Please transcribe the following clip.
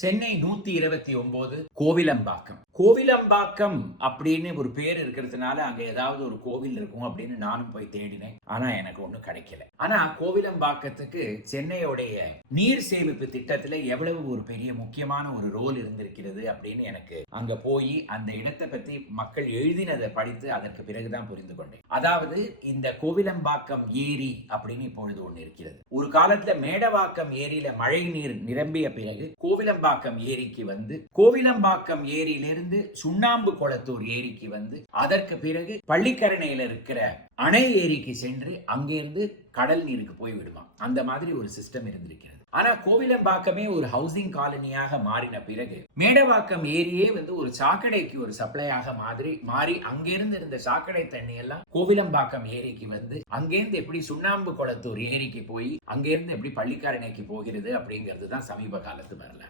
சென்னை 129 கோவிலம்பாக்கம். கோவிலம்பாக்கம் அப்படின்னு ஒரு பேர் இருக்கிறதுனால அங்க ஏதாவது ஒரு கோவில் இருக்கும் அப்படின்னு நானும் போய் தேடினேன். ஆனா எனக்கு ஒண்ணும் கிடைக்கல. ஆனா கோவிலம்பாக்கத்துக்கு சென்னையோடைய நீர் சேமிப்பு திட்டத்துல எவ்வளவு ஒரு பெரிய முக்கியமான ஒரு ரோல் இருந்திருக்கிறது அப்படின்னு எனக்கு அங்க போய் அந்த இடத்தை பத்தி மக்கள் எழுதினதை படித்து அதற்கு பிறகுதான் புரிந்து கொண்டேன். அதாவது இந்த கோவிலம்பாக்கம் ஏரி அப்படின்னு இப்பொழுது ஒண்ணு இருக்கிறது. ஒரு காலத்துல மேடவாக்கம் ஏரியில மழை நீர் நிரம்பிய பிறகு கோவிலம்பாக்கம் ஏரிக்கு வந்து கோவிலம்பாக்கம் ஏரியிலிருந்து சுண்ணாம்பு குளத்தூர் ஏரிக்கு வந்து அதற்கு பிறகு பள்ளிக்கரணையில இருக்கிற அணை ஏரிக்கு சென்று அங்கிருந்து கடல் நீருக்கு போய் விடுமா. அந்த மாதிரி ஒரு சிஸ்டம் இருந்திருக்கிறது. ஆனா கோவிலம்பாக்கமே ஒரு ஹவுசிங் காலனியாக மாறின பிறகு மேடவாக்கம் ஏரியே வந்து ஒரு சாக்கடைக்கு ஒரு சப்ளையாக மாறி அங்கிருந்து இருந்த சாக்கடை தண்ணி எல்லாம் கோவிலம்பாக்கம் ஏரிக்கு வந்து அங்கிருந்து எப்படி சுண்ணாம்பு குளத்தூர் ஏரிக்கு போய் அங்கிருந்து எப்படி பள்ளிக்கரணைக்கு போகிறது அப்படிங்கிறது தான் சமீப காலத்து வரலாறு.